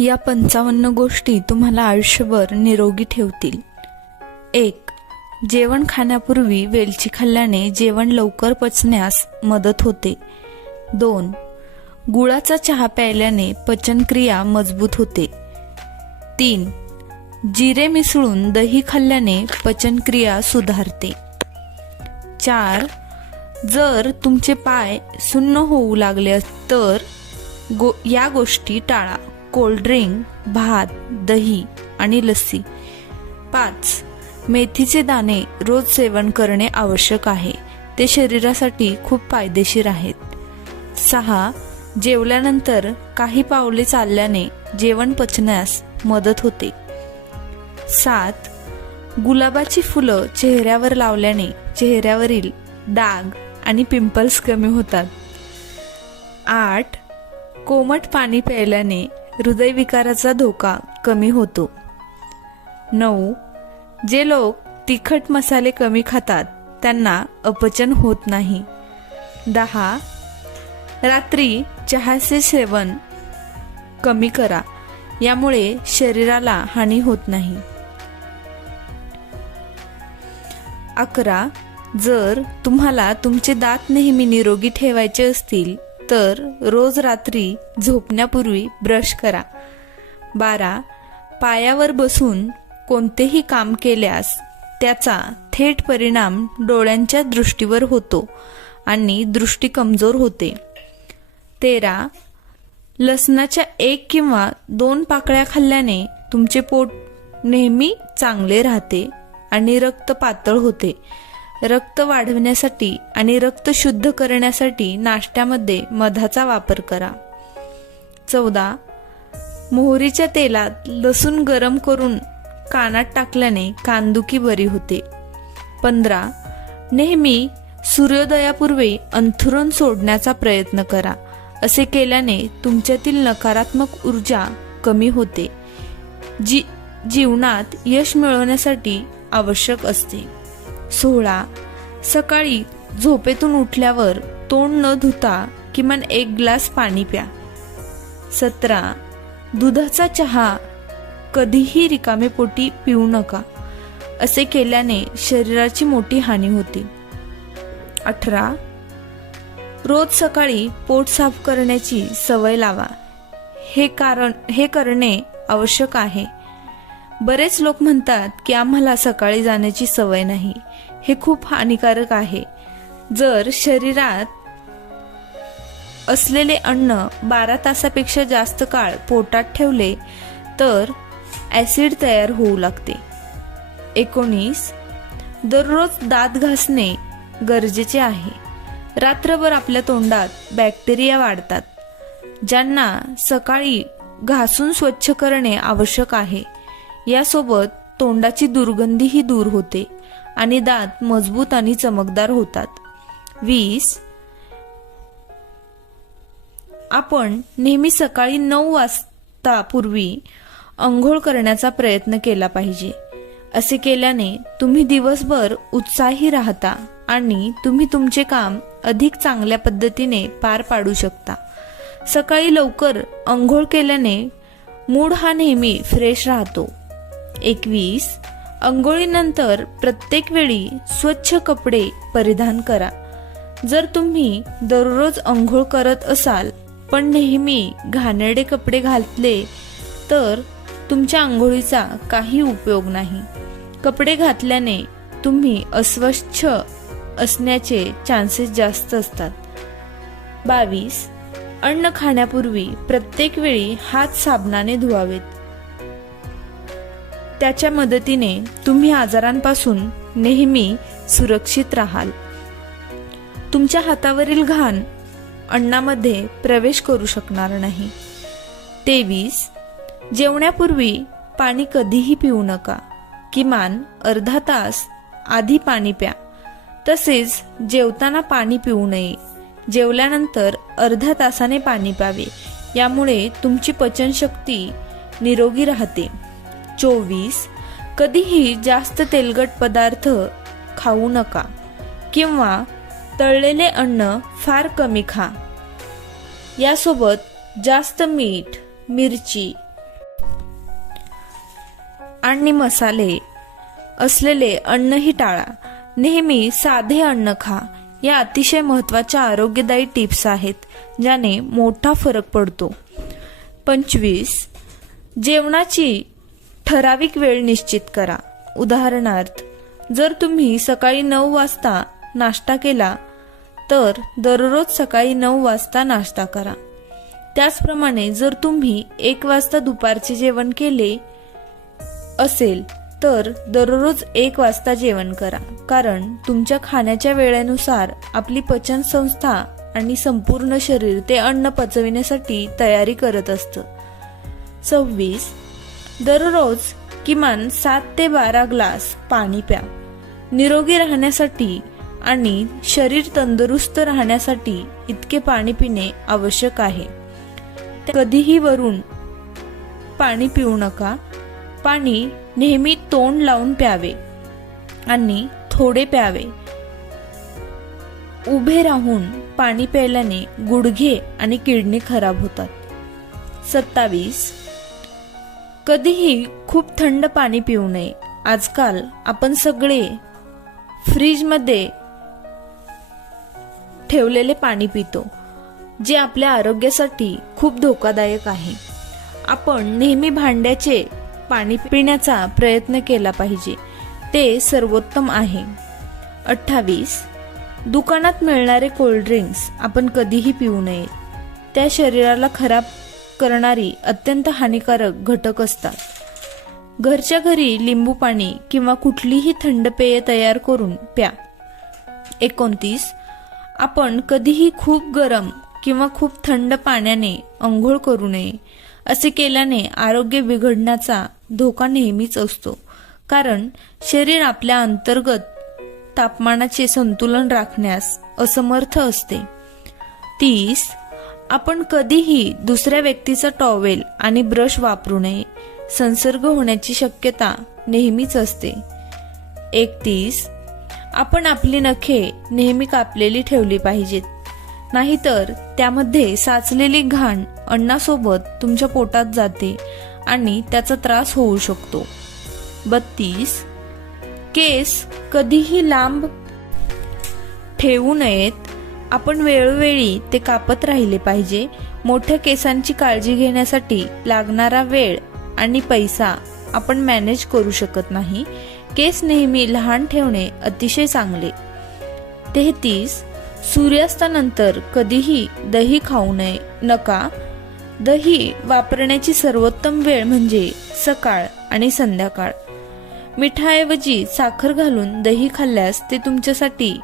या 55 गोष्टी तुम्हाला आयुष्यभर निरोगी ठेवतील. 1. जेवण खाण्यापूर्वी वेलची खाल्ल्याने जेवण लवकर पचण्यास मदत होते. 2. गुळाचा चहा प्यायल्याने पचनक्रिया मजबूत होते. 3. जिरे मिसळून दही खाल्ल्याने पचनक्रिया सुधारते. 4. जर तुमचे पाय सुन्न होऊ लागले तर या गोष्टी टाळा. कोल्ड्रिंक, भात, दही आणि लस्सी. 5. मेथीचे दाणे रोज सेवन करणे आवश्यक आहे. ते शरीरासाठी खूप फायदेशीर आहेत. 6. जेवल्यानंतर काही पावले चालल्याने जेवण पचण्यास मदत होते. 7. गुलाबाची फुलं चेहऱ्यावर लावल्याने चेहऱ्यावरील डाग आणि पिंपल्स कमी होतात. 8. कोमट पाणी प्यायल्याने हृदयविकाराचा धोका कमी होतो. 9. जे लोक तिखट मसाले कमी खातात त्यांना अपचन होत नाही. 10. रात्री चहाचे सेवन कमी करा, यामुळे शरीराला हानी होत नाही. 11. जर तुम्हाला तुमचे दात नेहमी निरोगी ठेवायचे असतील तर रोज रात्री झोपण्यापूर्वी ब्रश करा. 12. पायावर बसून कोणतेही काम केल्यास त्याचा थेट परिणाम डोळ्यांच्या दृष्टीवर होतो आणि दृष्टी कमजोर होते. 13. लसणाच्या 1 किंवा 2 पाकळ्या खाल्ल्याने तुमचे पोट नेहमी चांगले राहते आणि रक्त पातळ होते. रक्त वाढवण्यासाठी आणि रक्त शुद्ध करण्यासाठी नाश्त्यामध्ये मधाचा वापर करा. 14. मोहरीच्या तेलात लसूण गरम करून कानात टाकल्याने कानदुखी बरी होते. 15. नेहमी सूर्योदयापूर्वी अंथरूण सोडण्याचा प्रयत्न करा. असे केल्याने तुमच्यातील नकारात्मक ऊर्जा कमी होते, जी जीवनात यश मिळवण्यासाठी आवश्यक असते. 16. सकाळी झोपेतून उठल्यावर तोंड न धुता किमान 1 ग्लास पाणी प्या. 17. दुधाचा चहा कधीही रिकामे पोटी पिऊ नका. असे केल्याने शरीराची मोठी हानी होते. 18. रोज सकाळी पोट साफ करण्याची सवय लावा. हे करणे आवश्यक आहे. बरेच लोक म्हणतात की आम्हाला सकाळी जाण्याची सवय नाही. हे खूप हानिकारक आहे. जर शरीरात असलेले अन्न 12 तासापेक्षा जास्त काळ पोटात ठेवले तर ऍसिड तयार होऊ लागते. 19. दररोज दात घासणे गरजेचे आहे. रात्रभर आपल्या तोंडात बॅक्टेरिया वाढतात, ज्यांना सकाळी घासून स्वच्छ करणे आवश्यक आहे. यासोबत तोंडाची दुर्गंधीही दूर होते आणि दात मजबूत आणि चमकदार होतात. 20. आपण नेहमी सकाळी 9 वाजता पूर्वी अंघोळ करण्याचा प्रयत्न केला पाहिजे. असे केल्याने तुम्ही दिवसभर उत्साही राहता आणि तुम्ही तुमचे काम अधिक चांगल्या पद्धतीने पार पाडू शकता. सकाळी लवकर अंघोळ केल्याने मूड हा नेहमी फ्रेश राहतो. 21. अंघोळीनंतर प्रत्येक वेळी स्वच्छ कपडे परिधान करा. जर तुम्ही दररोज अंघोळ करत असाल पण नेहमी घाणेरडे कपडे घातले तर तुमच्या अंघोळीचा काही उपयोग नाही. कपडे घातल्याने तुम्ही अस्वच्छ असण्याचे चान्सेस जास्त असतात. 22. अन्न खाण्यापूर्वी प्रत्येक वेळी हात साबणाने धुवावेत. त्याच्या मदतीने तुम्ही आजारांपासून नेहमी सुरक्षित राहाल. तुमच्या हातावरील घाण अन्नामध्ये प्रवेश करू शकणार नाही. 23. जेवण्यापूर्वी पाणी कधीही पिऊ नका. किमान अर्धा तास आधी पाणी प्या. तसेच जेवताना पाणी पिऊ नये. जेवल्यानंतर अर्ध्या तासाने पाणी प्यावे. यामुळे तुमची पचनशक्ती निरोगी राहते. 24. कधीही जास्त तेलकट पदार्थ खाऊ नका किंवा तळलेले अन्न फार कमी खा. यासोबत जास्त मीठ, मिरची, आणि मसाले असलेले अन्नही टाळा. नेहमी साधे अन्न खा. या अतिशय महत्त्वाच्या आरोग्यदायी टिप्स आहेत ज्याने मोठा फरक पडतो. 25. जेवणाची ठराविक वेळ निश्चित करा. उदाहरणार्थ, जर तुम्ही सकाळी 9 वाजता नाश्ता केला तर दररोज सकाळी 9 वाजता नाश्ता करा. त्याचप्रमाणे जर तुम्ही 1 वाजता दुपारचे जेवण केले असेल तर दररोज 1 वाजता जेवण करा. कारण तुमच्या खाण्याच्या वेळेनुसार आपली पचन संस्था आणि संपूर्ण शरीर ते अन्न पचविण्यासाठी तयारी करत असतं. 26. दररोज किमान 7 ते 12 ग्लास पाणी प्या. निरोगी राहण्यासाठी आणि शरीर तंदुरुस्त राहण्यासाठी इतके पाणी पिणे आवश्यक आहे. कधीही वरून पाणी पिऊ नका. पाणी नेहमी तोंड लावून प्यावे आणि थोडे प्यावे. उभे राहून पाणी प्यायल्याने गुडघे आणि किडनी खराब होतात. 27. कधीही खूप थंड पाणी पिऊ नये. आजकाल आपण सगळे फ्रीजमध्ये ठेवलेले पाणी पितो, जे आपल्या आरोग्यासाठी खूप धोकादायक आहे. आपण नेहमी भांड्याचे पाणी पिण्याचा प्रयत्न केला पाहिजे, ते सर्वोत्तम आहे. 28. दुकानात मिळणारे कोल्ड्रिंक्स आपण कधीही पिऊ नये. त्या शरीराला खराब करणारी अत्यंत हानिकारक घटक असतात. घरच्या घरी लिंबू पाणी किंवा कुठलीही थंड पेय तयार करून प्या. 29. आपण कधीही खूप गरम किंवा खूप थंड पाण्याने अंघोळ करू नये. असे केल्याने आरोग्य बिघडण्याचा धोका नेहमीच असतो, कारण शरीर आपल्या अंतर्गत तापमानाचे संतुलन राखण्यास असमर्थ असते. 30. आपण कधीही दुसऱ्या व्यक्तीचा टॉवेल आणि ब्रश वापरू नये. संसर्ग होण्याची शक्यता नेहमीच असते. 31. आपण आपली नखे नेहमी कापलेली ठेवली पाहिजेत, नाहीतर त्यामध्ये साचलेली घाण अन्नासोबत तुमच्या पोटात जाते आणि त्याचा त्रास होऊ शकतो. 32. केस कधीही लांब ठेवू नयेत. आपण वेळोवेळी ते कापत राहिले पाहिजे. मोठ्या केसांची काळजी घेण्यासाठी लागणारा वेळ आणि पैसा आपण मॅनेज करू शकत नाही. केस नेहमी लहान ठेवणे अतिशय चांगले. 33. सूर्यास्तानंतर कधीही दही खाऊ नका. दही वापरण्याची सर्वोत्तम वेळ म्हणजे सकाळ आणि संध्याकाळ. मिठाऐवजी साखर घालून दही खाल्ल्यास ते तुमच्यासाठी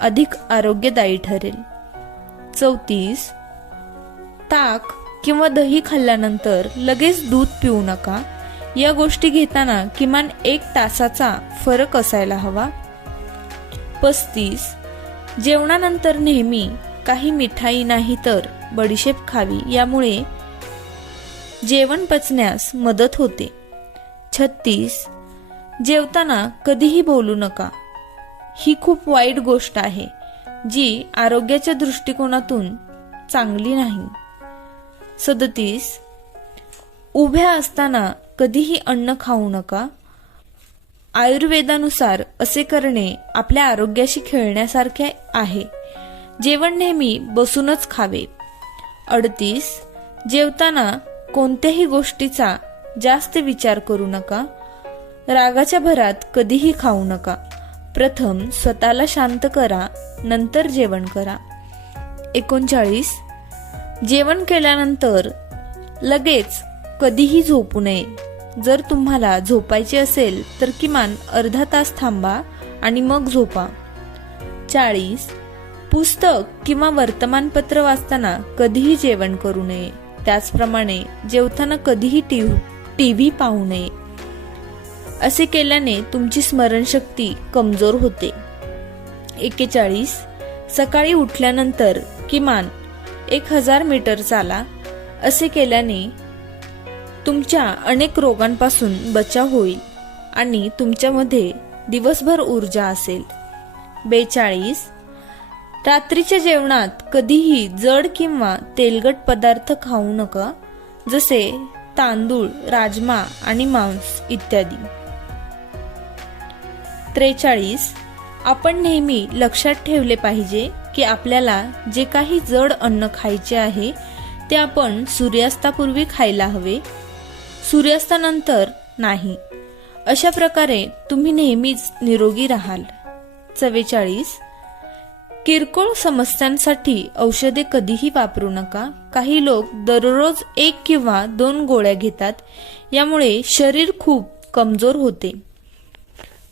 अधिक आरोग्यदायी ठरेल. 34. ताक किंवा दही खाल्ल्यानंतर लगेच दूध पिऊ नका. या गोष्टी घेताना किमान 1 तासाचा फरक असायला हवा. 35. जेवणानंतर नेहमी काही मिठाई नाही तर बडीशेप खावी. यामुळे जेवण पचण्यास मदत होते. 36. जेवताना कधीही बोलू नका. ही खूप वाईट गोष्ट आहे जी आरोग्याच्या दृष्टिकोनातून चांगली नाही. 37. उभ्या असताना कधीही अन्न खाऊ नका. आयुर्वेदानुसार असे करणे आपल्या आरोग्याशी खेळण्यासारखे आहे. जेवण नेहमी बसूनच खावे. 38. जेवताना कोणत्याही गोष्टीचा जास्त विचार करू नका. रागाच्या भरात कधीही खाऊ नका. प्रथम स्वतःला शांत करा, नंतर जेवण करा. 39. जेवण केल्यानंतर लगेच कधीही झोपू नये. जर तुम्हाला झोपायचे असेल तर किमान अर्धा तास थांबा आणि मग झोपा. 40. पुस्तक किंवा वर्तमानपत्र वाचताना कधीही जेवण करू नये. त्याचप्रमाणे जेवताना कधीही टीव्ही पाहू नये. असे केल्याने तुमची स्मरणशक्ती कमजोर होते. 41. सकाळी उठल्यानंतर किमान 1000 मीटर चाला. असे केल्याने तुमच्या अनेक रोगांपासून बचाव होईल आणि तुमच्यामध्ये दिवसभर ऊर्जा असेल. 42. रात्रीच्या जेवणात कधीही जड किंवा तेलकट पदार्थ खाऊ नका, जसे तांदूळ, राजमा आणि मांस इत्यादी. 43. आपण नेहमी लक्षात ठेवले पाहिजे की आपल्याला जे काही जड अन्न खायचे आहे ते आपण सूर्यास्तापूर्वी खायला हवे, सूर्यास्तानंतर नाही. अशा प्रकारे तुम्ही नेहमीच निरोगी राहाल. 44. किरकोळ समस्यांसाठी औषधे कधीही वापरू नका. काही लोक दररोज 1 किंवा 2 गोळ्या घेतात, यामुळे शरीर खूप कमजोर होते.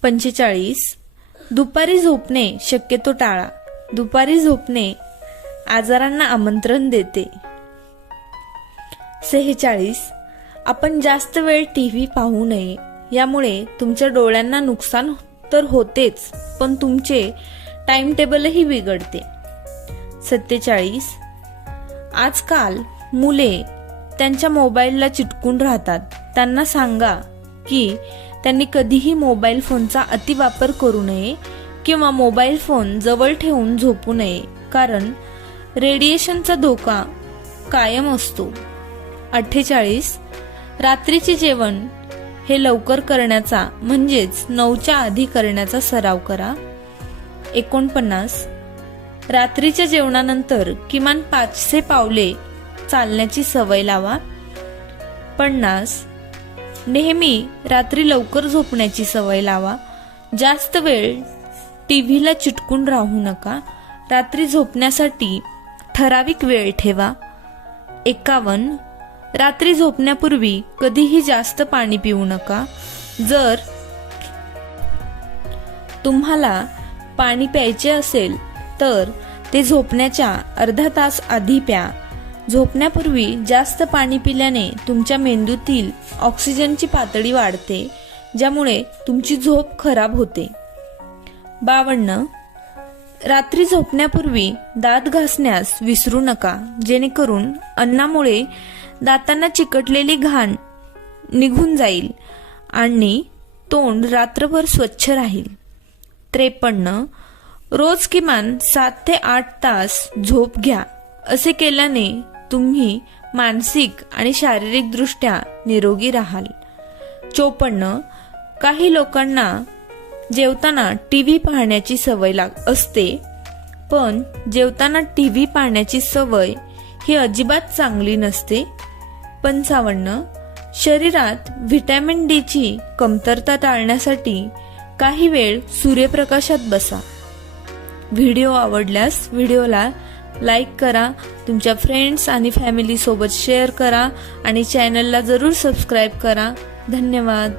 45. दुपारी झोपणे शक्यतो टाळा. दुपारी झोपणे आजारांना आमंत्रण देते. 46. आपण जास्त वेळ टीव्ही पाहू नये. यामुळे तुमच्या डोळ्यांना नुकसान तर होतेच, पण तुमचे टाइम टेबलही बिघडते. 47. आजकाल मुले त्यांच्या मोबाईलला चिटकून राहतात. त्यांना सांगा की त्यांनी कधीही मोबाईल फोनचा अतिवापर करू नये किंवा मोबाईल फोन जवळ ठेवून झोपू नये, कारण रेडिएशनचा धोका कायम असतो. 48. रात्रीचे जेवण हे लवकर करण्याचा म्हणजेच 9च्या आधी करण्याचा सराव करा. 49. रात्रीच्या जेवणानंतर किमान 500 पावले चालण्याची सवय लावा. 50. नेहमी रात्री लवकर झोपण्याची सवय लावा. जास्त वेळ टीव्हीला चिटकून राहू नका. रात्री झोपण्यासाठी ठराविक वेळ ठेवा. 51. रात्री झोपण्यापूर्वी कधीही जास्त पाणी पिऊ नका. जर तुम्हाला पाणी प्यायचे असेल तर ते झोपण्याच्या अर्धा तास आधी प्या. झोपण्यापूर्वी जास्त पाणी पिल्याने तुमच्या मेंदूतील ऑक्सिजनची पातळी वाढते, ज्यामुळे तुमची झोप खराब होते. 52. रात्री झोपण्यापूर्वी दात घासण्यास विसरू नका, जेणेकरून अन्नामुळे दातांना चिकटलेली घाण निघून जाईल आणि तोंड रात्रभर स्वच्छ राहील. 53. रोज किमान 7 ते 8 तास झोप घ्या. असे केल्याने तुम्ही मानसिक आणि शारीरिक दृष्ट्या निरोगी राहाल. 54. काही लोकांना जेवताना टीव्ही पाहण्याची सवय असते, पण जेवताना टीव्ही पाहण्याची सवय ही अजिबात चांगली नसते. 55. शरीरात व्हिटॅमिन डी ची कमतरता टाळण्यासाठी काही वेळ सूर्यप्रकाशात बसा. व्हिडिओ आवडल्यास व्हिडिओला लाईक करा, तुमच्या फ्रेंड्स आणि फॅमिली सोबत शेअर करा आणि चॅनलला जरूर सबस्क्राईब करा. धन्यवाद.